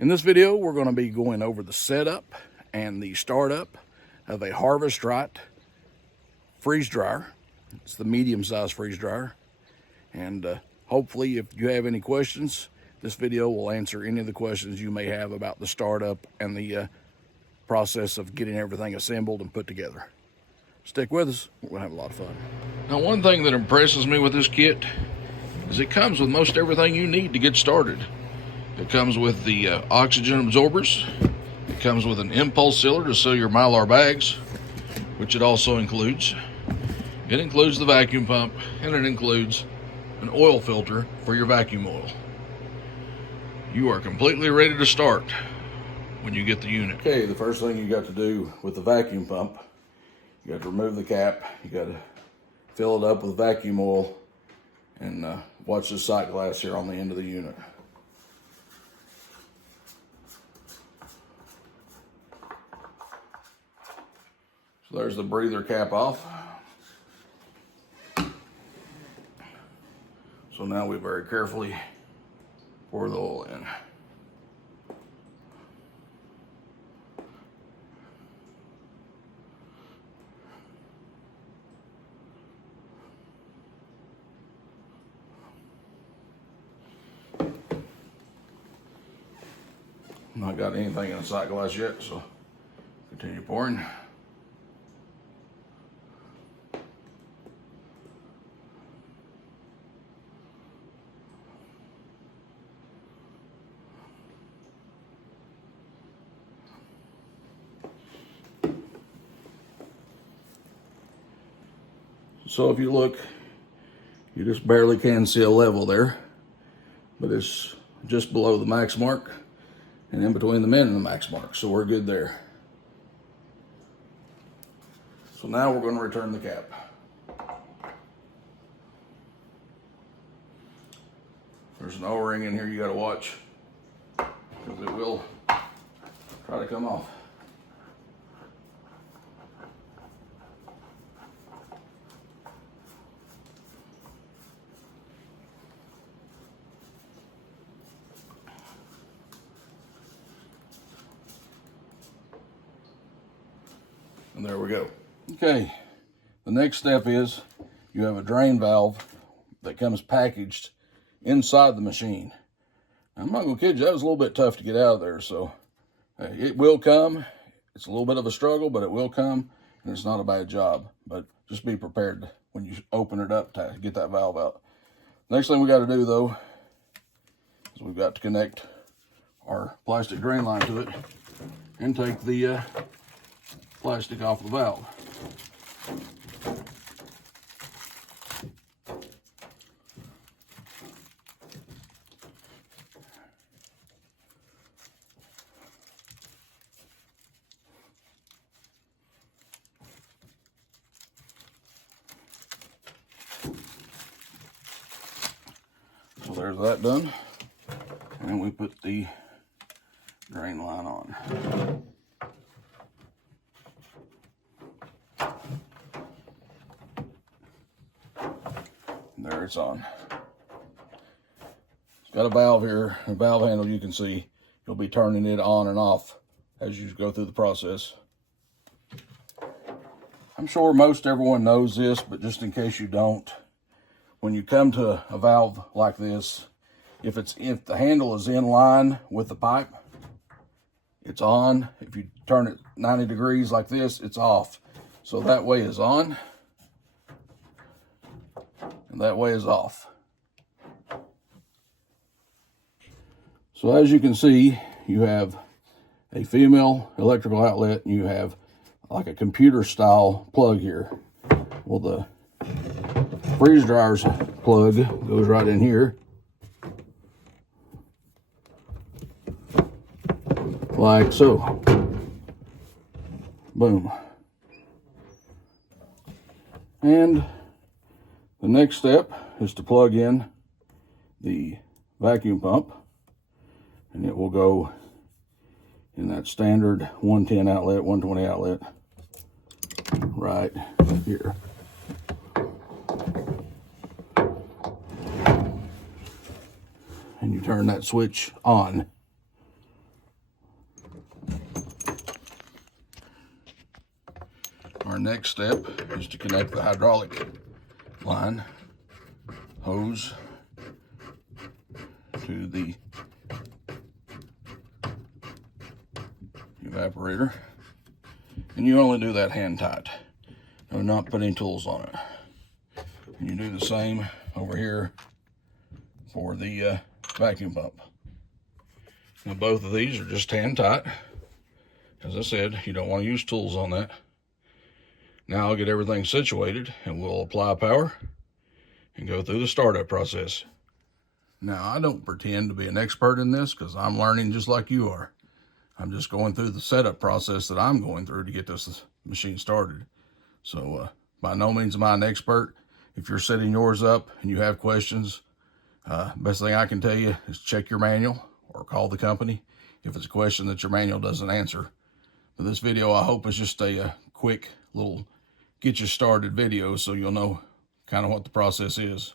In this video, we're going to be going over the setup and the startup of a Harvest Right freeze dryer. It's the medium-sized freeze dryer. And hopefully, if you have any questions, this video will answer any of the questions you may have about the startup and the process of getting everything assembled and put together. Stick with us. We're going to have a lot of fun. Now, one thing that impresses me with this kit is it comes with most everything you need to get started. It comes with the oxygen absorbers. It comes with an impulse sealer to seal your Mylar bags, which it also includes. It includes the vacuum pump, and it includes an oil filter for your vacuum oil. You are completely ready to start when you get the unit. Okay, the first thing you got to do with the vacuum pump, you got to remove the cap, you got to fill it up with vacuum oil, and watch the sight glass here on the end of the unit. So there's the breather cap off. So now we very carefully pour the oil in. Not got anything in the sight glass yet, so continue pouring. So if you look, you just barely can see a level there, but it's just below the max mark and in between the min and the max mark, so we're good there. So now we're going to return the cap. There's an O-ring in here you got to watch, because it will try to come off. And there we go. Okay, the next step is you have a drain valve that comes packaged inside the machine. I'm not gonna kid you, that was a little bit tough to get out of there, so it will come. It's a little bit of a struggle, but it will come, and it's not a bad job. But just be prepared when you open it up to get that valve out. Next thing we got to do, though, is we've got to connect our plastic drain line to it and take the plastic off the valve. So there's that done, and we put the drain line on. There it's on. It's got a valve here, a valve handle you can see. You'll be turning it on and off as you go through the process. I'm sure most everyone knows this, but just in case you don't, when you come to a valve like this, if the handle is in line with the pipe, it's on. If you turn it 90 degrees like this, it's off. So that way is on, and that way is off. So as you can see, you have a female electrical outlet, and you have like a computer style plug here. Well, the freeze dryer's plug goes right in here, like so. Boom. And the next step is to plug in the vacuum pump, and it will go in that standard 110 outlet, 120 outlet right here. And you turn that switch on. next step is to connect the hydraulic line hose to the evaporator, and you only do that hand tight. Do not put any tools on it. And you do the same over here for the vacuum pump. Now both of these are just hand tight. As I said, you don't want to use tools on that. Now I'll get everything situated and we'll apply power and go through the startup process. Now I don't pretend to be an expert in this because I'm learning just like you are. I'm just going through the setup process that I'm going through to get this machine started. So by no means am I an expert. If you're setting yours up and you have questions, best thing I can tell you is check your manual or call the company if it's a question that your manual doesn't answer. But this video, I hope, is just a quick little get you started video so you'll know kind of what the process is.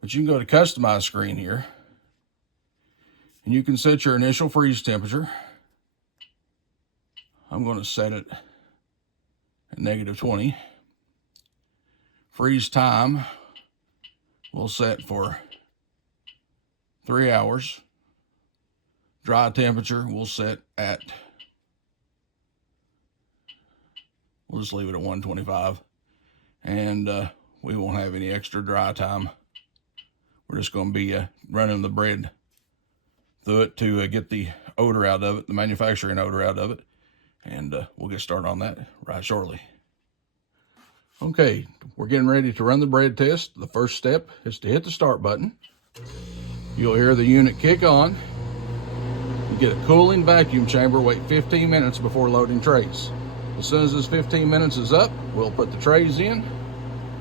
But you can go to customize screen here and you can set your initial freeze temperature. I'm going to set it at -20. Freeze time we'll set for 3 hours. Dry temperature we'll set at, we'll just leave it at 125. And we won't have any extra dry time. We're just going to be running the bread through it to get the odor out of it, the manufacturing odor out of it. And we'll get started on that right shortly. Okay, we're getting ready to run the bread test. The first step is to hit the start button. You'll hear the unit kick on. You get a cooling vacuum chamber, wait 15 minutes before loading trays. As soon as this 15 minutes is up, we'll put the trays in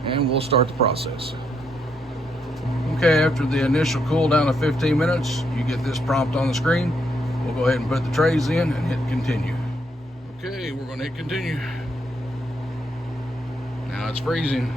and we'll start the process. Okay, after the initial cool down of 15 minutes, you get this prompt on the screen. We'll go ahead and put the trays in and hit continue. Okay, we're going to hit continue. Now it's freezing.